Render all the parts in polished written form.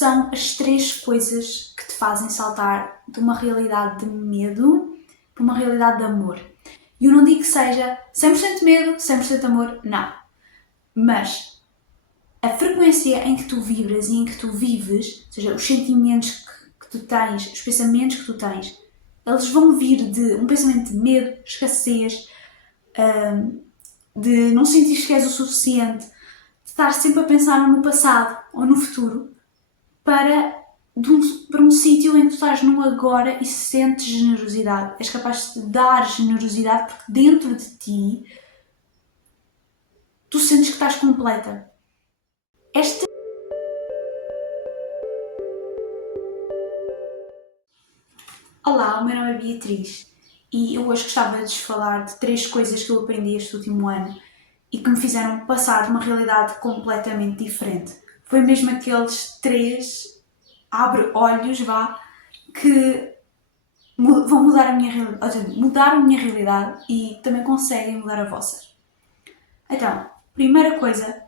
são as 3 coisas que te fazem saltar de uma realidade de medo para uma realidade de amor. E eu não digo que seja 100% medo, 100% amor, não. Mas a frequência em que tu vibras e em que tu vives, ou seja, os sentimentos que tu tens, os pensamentos que tu tens, eles vão vir de um pensamento de medo, escassez, de não sentir que és o suficiente, de estar sempre a pensar no passado ou no futuro, para um sítio em que tu estás no agora e sentes generosidade. És capaz de dar generosidade porque dentro de ti tu sentes que estás completa. Olá, o meu nome é Beatriz e eu hoje gostava de vos falar de 3 coisas que eu aprendi este último ano e que me fizeram passar de uma realidade completamente diferente. Foi mesmo aqueles 3 abre-olhos, que vão mudar a minha realidade, ou seja, mudaram a minha realidade e também conseguem mudar a vossa. Então, primeira coisa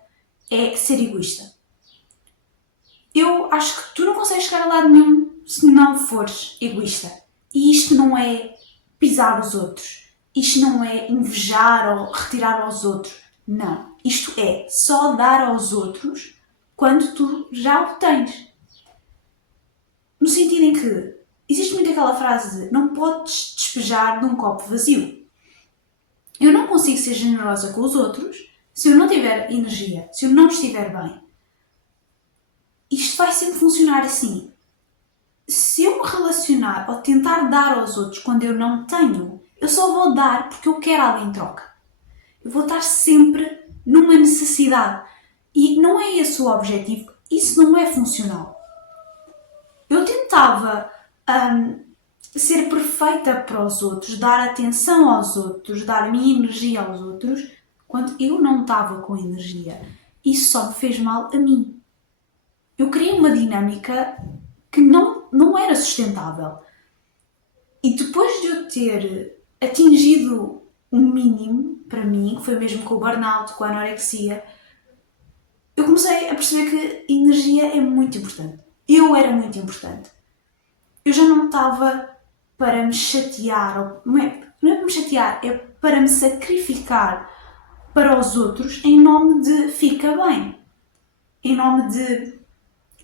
é ser egoísta. Eu acho que tu não consegues chegar a lado nenhum se não fores egoísta. E isto não é pisar os outros. Isto não é invejar ou retirar aos outros. Não. Isto é só dar aos outros quando tu já o tens. No sentido em que existe muito aquela frase de não podes despejar de um copo vazio. Eu não consigo ser generosa com os outros se eu não tiver energia, se eu não estiver bem. Isto vai sempre funcionar assim. Se eu me relacionar ou tentar dar aos outros quando eu não tenho, eu só vou dar porque eu quero algo em troca. Eu vou estar sempre numa necessidade. E não é esse o objetivo. Isso não é funcional. Eu tentava ser perfeita para os outros, dar atenção aos outros, dar a minha energia aos outros, quando eu não estava com energia. Isso só me fez mal a mim. Eu criei uma dinâmica que não era sustentável. E depois de eu ter atingido um mínimo, para mim, que foi mesmo com o burnout, com a anorexia, eu comecei a perceber que energia é muito importante. Eu era muito importante. Eu já não estava para me chatear, não é para me chatear, é para me sacrificar para os outros em nome de fica bem. Em nome de...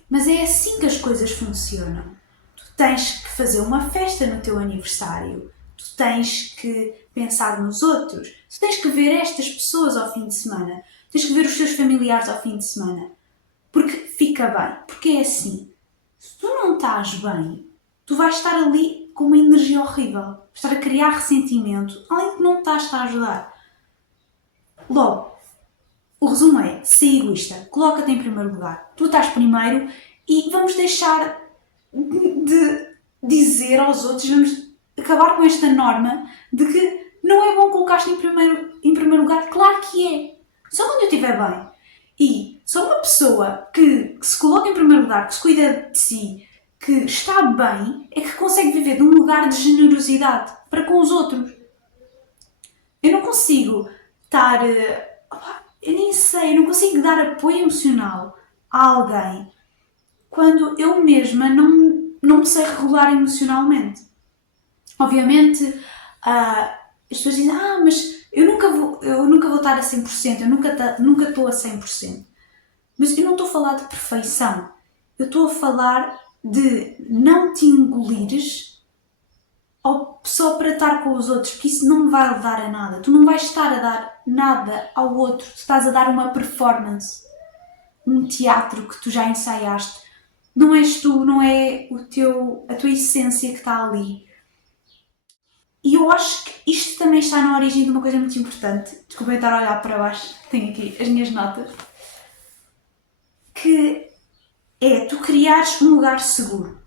Mas é assim que as coisas funcionam. Tu tens que fazer uma festa no teu aniversário. Tu tens que pensar nos outros. Tu tens que ver estas pessoas ao fim de semana. Tens que ver os teus familiares ao fim de semana. Porque fica bem. Porque é assim. Se tu não estás bem, tu vais estar ali com uma energia horrível. Vais estar a criar ressentimento, além de que não estás a ajudar. Logo, o resumo é, ser egoísta. Coloca-te em primeiro lugar. Tu estás primeiro e vamos deixar de dizer aos outros, vamos acabar com esta norma de que não é bom colocar-te em primeiro lugar. Claro que é. Só quando eu estiver bem. E só uma pessoa que se coloca em primeiro lugar, que se cuida de si, que está bem, é que consegue viver de um lugar de generosidade para com os outros. Eu não consigo estar... eu nem sei, eu não consigo dar apoio emocional a alguém quando eu mesma não me sei regular emocionalmente. Obviamente, as pessoas dizem, mas eu nunca vou estar a 100%, eu nunca estou a 100%. Mas eu não estou a falar de perfeição, eu estou a falar de não te engolires só para estar com os outros, porque isso não me vai levar a nada. Tu não vais estar a dar nada ao outro, tu estás a dar uma performance, um teatro que tu já ensaiaste. Não és tu, não é a tua essência que está ali. E eu acho que isto também está na origem de uma coisa muito importante. Desculpem estar a olhar para baixo, tenho aqui as minhas notas. Que é tu criares um lugar seguro.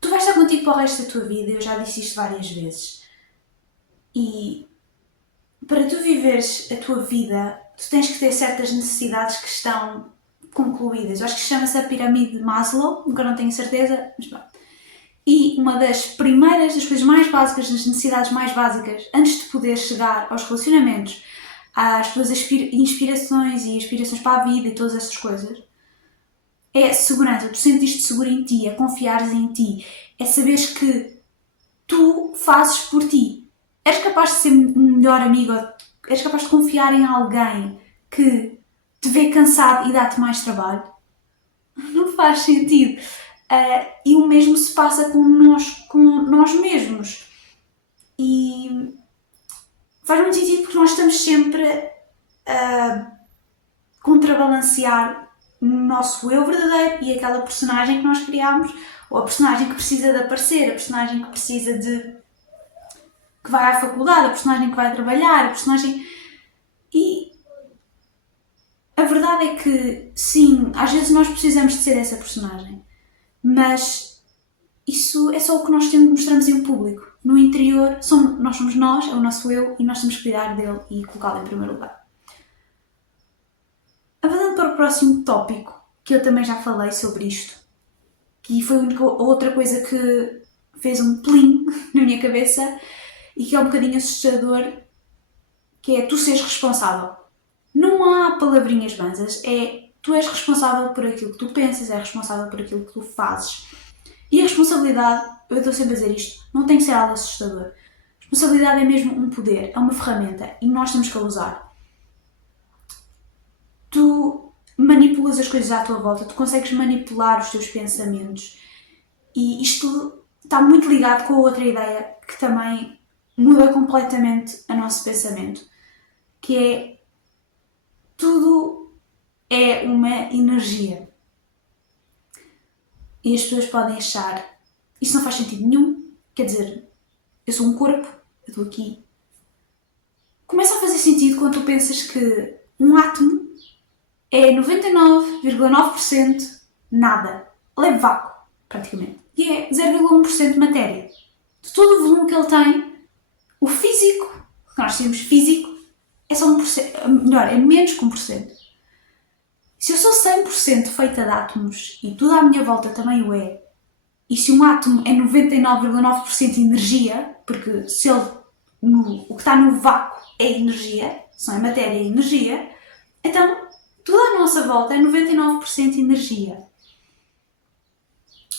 Tu vais estar contigo para o resto da tua vida, eu já disse isto várias vezes. E para tu viveres a tua vida, tu tens que ter certas necessidades que estão concluídas. Eu acho que chama-se a pirâmide de Maslow, nunca não tenho certeza, mas pronto. E uma das coisas mais básicas, das necessidades mais básicas, antes de poder chegar aos relacionamentos, às tuas inspirações e aspirações para a vida e todas essas coisas, é segurança, tu sentes-te seguro em ti, é confiares em ti, é saberes que tu fazes por ti. És capaz de ser um melhor amigo, és capaz de confiar em alguém que te vê cansado e dá-te mais trabalho? Não faz sentido. E o mesmo se passa com nós mesmos. E faz muito sentido porque nós estamos sempre a contrabalancear o nosso eu verdadeiro e aquela personagem que nós criámos, ou a personagem que precisa de aparecer, a personagem que precisa de... que vai à faculdade, a personagem que vai trabalhar, a personagem... E a verdade é que, sim, às vezes nós precisamos de ser essa personagem, mas isso é só o que nós mostramos em público. No interior, nós somos nós, é o nosso eu, e nós temos que cuidar dele e colocá-lo em primeiro lugar. Avançando para o próximo tópico, que eu também já falei sobre isto, que foi a outra coisa que fez um plim na minha cabeça e que é um bocadinho assustador, que é tu seres responsável. Não há palavrinhas banzas, tu és responsável por aquilo que tu pensas, és responsável por aquilo que tu fazes. E a responsabilidade, eu estou sempre a dizer isto, não tem que ser algo assustador. Responsabilidade é mesmo um poder, é uma ferramenta e nós temos que a usar. Tu manipulas as coisas à tua volta, tu consegues manipular os teus pensamentos e isto está muito ligado com a outra ideia que também muda completamente o nosso pensamento, que é tudo é uma energia. E as pessoas podem achar isso não faz sentido nenhum, quer dizer, eu sou um corpo, eu estou aqui. Começa a fazer sentido quando tu pensas que um átomo é 99,9% nada. Ele é vácuo, praticamente. E é 0,1% matéria. De todo o volume que ele tem, o físico, que nós temos físico, é só 1%, melhor, é menos que 1%. Se eu sou 100% feita de átomos e tudo à minha volta também o é, e se um átomo é 99,9% energia, porque se ele, o que está no vácuo é energia, se não é matéria, é energia, então tudo à nossa volta é 99% energia.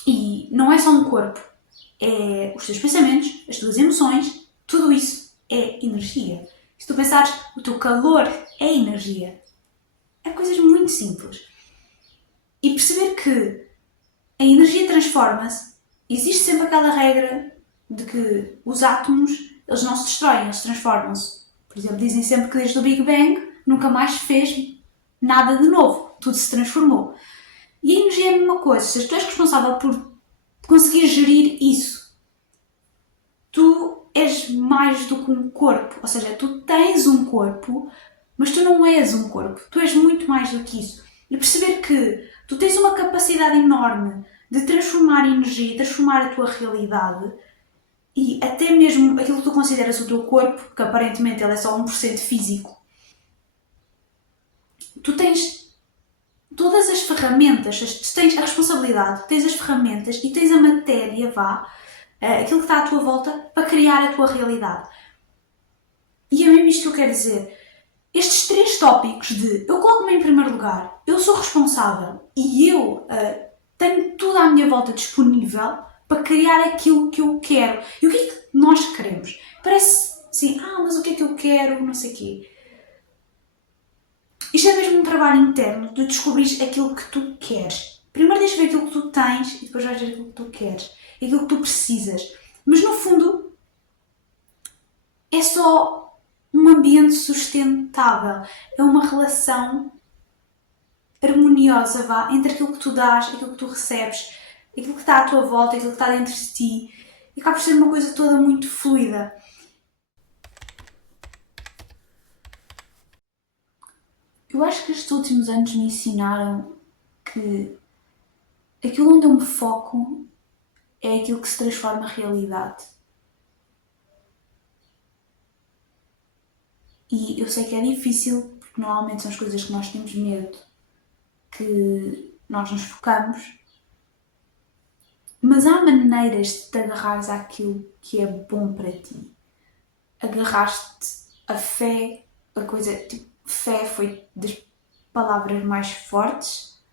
E não é só um corpo, é os teus pensamentos, as tuas emoções, tudo isso é energia. Se tu pensares, o teu calor é energia. É coisas muito simples. E perceber que a energia transforma-se, existe sempre aquela regra de que os átomos, eles não se destroem, eles transformam-se. Por exemplo, dizem sempre que desde o Big Bang nunca mais se fez nada de novo, tudo se transformou. E a energia é a mesma coisa, se tu és responsável por conseguir gerir isso, tu és mais do que um corpo, ou seja, tu tens um corpo, mas tu não és um corpo, tu és muito mais do que isso. E perceber que tu tens uma capacidade enorme de transformar energia, transformar a tua realidade e até mesmo aquilo que tu consideras o teu corpo, que aparentemente ele é só 1% físico, tu tens todas as ferramentas, tu tens a responsabilidade, tens as ferramentas e tens a matéria, aquilo que está à tua volta, para criar a tua realidade. E é mesmo isto que eu quero dizer. Estes 3 tópicos de eu coloco-me em primeiro lugar, eu sou responsável e eu tenho tudo à minha volta disponível para criar aquilo que eu quero. E o que é que nós queremos? Parece assim, mas o que é que eu quero, não sei o quê. Isto é mesmo um trabalho interno de descobrir aquilo que tu queres. Primeiro deixa ver aquilo que tu tens e depois vais ver aquilo que tu queres. Aquilo que tu precisas. Mas no fundo é só um ambiente sustentável. É uma relação harmoniosa, entre aquilo que tu dás, aquilo que tu recebes, aquilo que está à tua volta, aquilo que está dentro de ti. E acaba por ser uma coisa toda muito fluida. Eu acho que estes últimos anos me ensinaram que aquilo onde eu me foco é aquilo que se transforma em realidade. E eu sei que é difícil, porque normalmente são as coisas que nós temos medo, que nós nos focamos, mas há maneiras de te agarrares àquilo que é bom para ti. Agarraste a fé, a coisa, fé foi das palavras mais fortes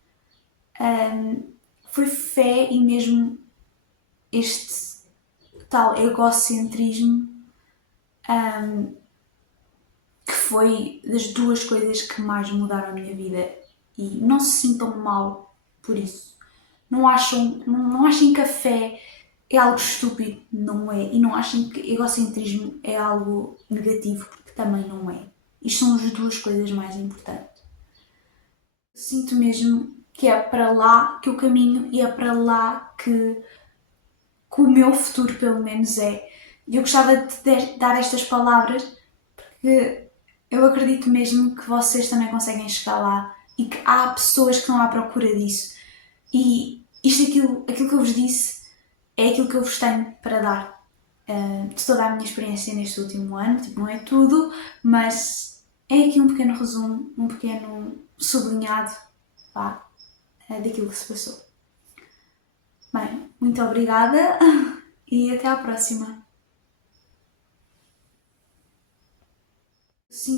foi fé e mesmo este tal egocentrismo, que foi das duas coisas que mais mudaram a minha vida. E não se sintam mal por isso. Não achem que a fé é algo estúpido, não é. E não achem que egocentrismo é algo negativo, porque também não é. Isto são as duas coisas mais importantes. Sinto mesmo que é para lá que eu caminho e é para lá que o meu futuro, pelo menos, é. E eu gostava de dar estas palavras porque eu acredito mesmo que vocês também conseguem chegar lá e que há pessoas que estão à procura disso. E aquilo que eu vos disse, é aquilo que eu vos tenho para dar. De toda a minha experiência neste último ano, tipo, não é tudo, mas é aqui um pequeno resumo, um pequeno sublinhado, pá, daquilo que se passou. Bem, muito obrigada e até à próxima. Sim.